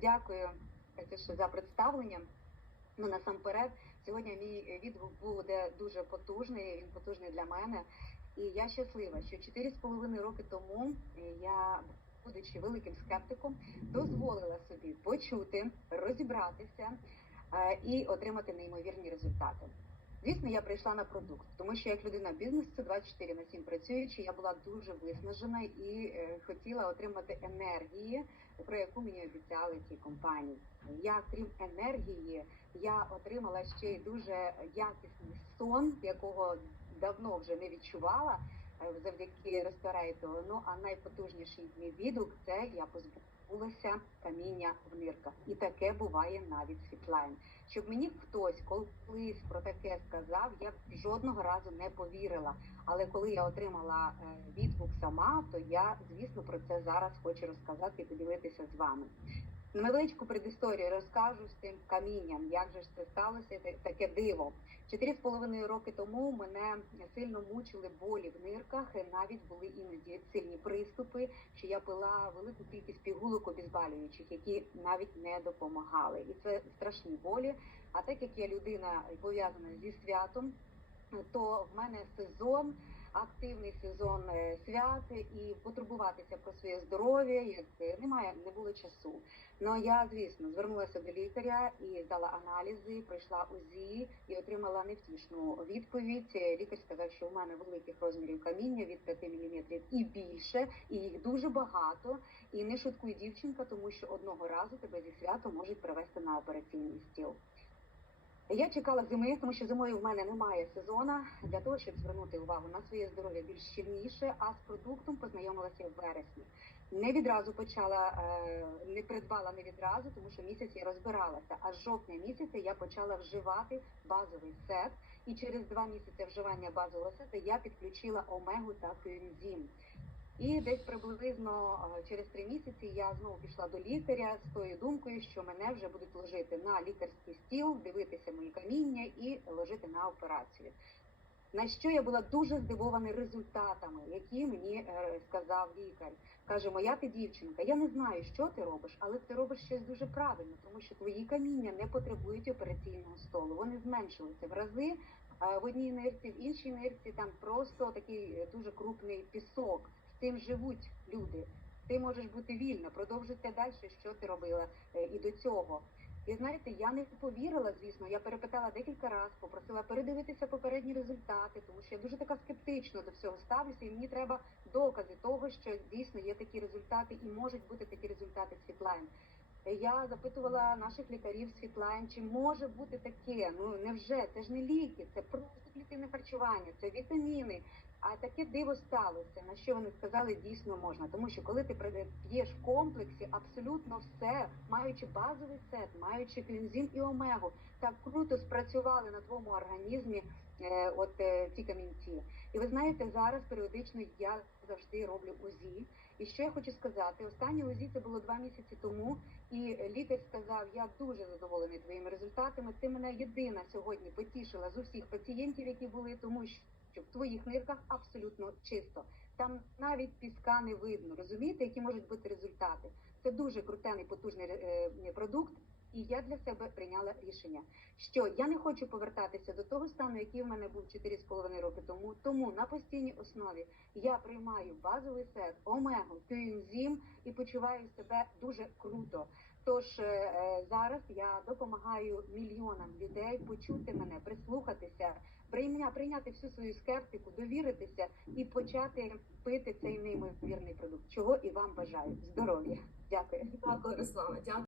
Дякую Катюша, за представлення. Ну насамперед, сьогодні мій відгук буде дуже потужний. Він потужний для мене. І я щаслива, що 4,5 роки тому я, будучи великим скептиком, дозволила собі почути, розібратися е, і отримати неймовірні результати. Звісно, я прийшла на продукт, тому що як людина бізнесу 24 на 7 працюючи, я була дуже виснажена і е, хотіла отримати енергії, про яку мені обіцяли ці компанії. Я, крім енергії, я отримала ще й дуже якісний сон, якого давно вже не відчувала завдяки ресторейту. Ну а найпотужніший мій відгук це я позбулася каміння в нирках. І таке буває навіть світлайн. Щоб мені хтось колись про таке сказав, я б жодного разу не повірила. Але коли я отримала е, відгук сама, то я, звісно, про це зараз хочу розказати і поділитися з вами. Невеличку предісторію розкажу з тим камінням, як же ж це сталося, та- таке диво. Чотири з половиною роки тому мене сильно мучили болі в нирках, навіть були іноді сильні приступи, що я пила велику кількість пігулок обезболюючих, які навіть не допомагали. І це страшні болі. А так як я людина пов'язана зі святом, то в мене сезон. Активний сезон е, свят і потурбуватися про своє здоров'я, як е, немає, не було часу. Ну я, звісно, звернулася до лікаря і здала аналізи, пройшла УЗІ і отримала невтішну відповідь. Е, Лікар сказав, що в мене великих розмірів каміння від 5 мм і більше, і їх дуже багато. І не шуткуй дівчинка, тому що одного разу тебе зі святу можуть привезти на операційний стіл. Я чекала зими, тому що зимою в мене немає сезону для того, щоб звернути увагу на своє здоров'я більш щільніше, а з продуктом познайомилася в вересні. Не відразу почала, е, не придбала не відразу, тому що місяць я розбиралася. А з жовтня місяця я почала вживати базовий сет, і через два місяці вживання базового сету я підключила омегу та коензим. І десь приблизно е, через три місяці я знову пішла до лікаря з тою думкою, що мене вже будуть ложити на лікарський стіл, дивитися мої каміння і ложити на операцію. На що я була дуже здивована результатами, які мені е, сказав лікар. Каже, моя ти дівчинка, я не знаю, що ти робиш, але ти робиш щось дуже правильно, тому що твої каміння не потребують операційного столу. Вони зменшилися в рази. В одній нирці, в іншій нирці там просто такий е, дуже крупний пісок. З цим живуть люди. Ти можеш бути вільна, продовжуйте далі, що ти робила е, і до цього. І знаєте, я не повірила, звісно. Я перепитала декілька разів, попросила передивитися попередні результати, тому що я дуже така скептично до всього ставлюся, і мені треба докази того, що дійсно є такі результати і можуть бути такі результати світлайн. Е, Я запитувала наших лікарів світлайн, чи може бути таке. Ну невже це ж не ліки, це просто клітинне харчування, це вітаміни. А таке диво сталося. На що вони сказали, дійсно можна. Тому що коли ти п'єш в комплексі абсолютно все, маючи базовий сет, маючи клінзин і омегу, так круто спрацювали на твоєму організмі е, от е, ці камінці. І ви знаєте, зараз періодично я завжди роблю УЗІ. І що я хочу сказати, останнє УЗІ це було два місяці тому, і лікар сказав: я дуже задоволений твоїми результатами. Ти мене єдина сьогодні потішила з усіх пацієнтів, які були, тому що в твоїх нирках абсолютно чисто. Там навіть піска не видно. Розумієте, які можуть бути результати? Це дуже крутений, потужний е, продукт. І я для себе прийняла рішення, що я не хочу повертатися до того стану, який в мене був 4,5 роки тому. Тому на постійній основі я приймаю базовий сет, омегу, кюінзім і почуваю себе дуже круто. Тож е, зараз я допомагаю мільйонам людей почути мене, прислухатися, прийня, прийняти всю свою скептику, довіритися і почати пити цей неймовірний продукт. Чого і вам бажаю здоров'я. Дякую. Дякую, Руслана. Дякую.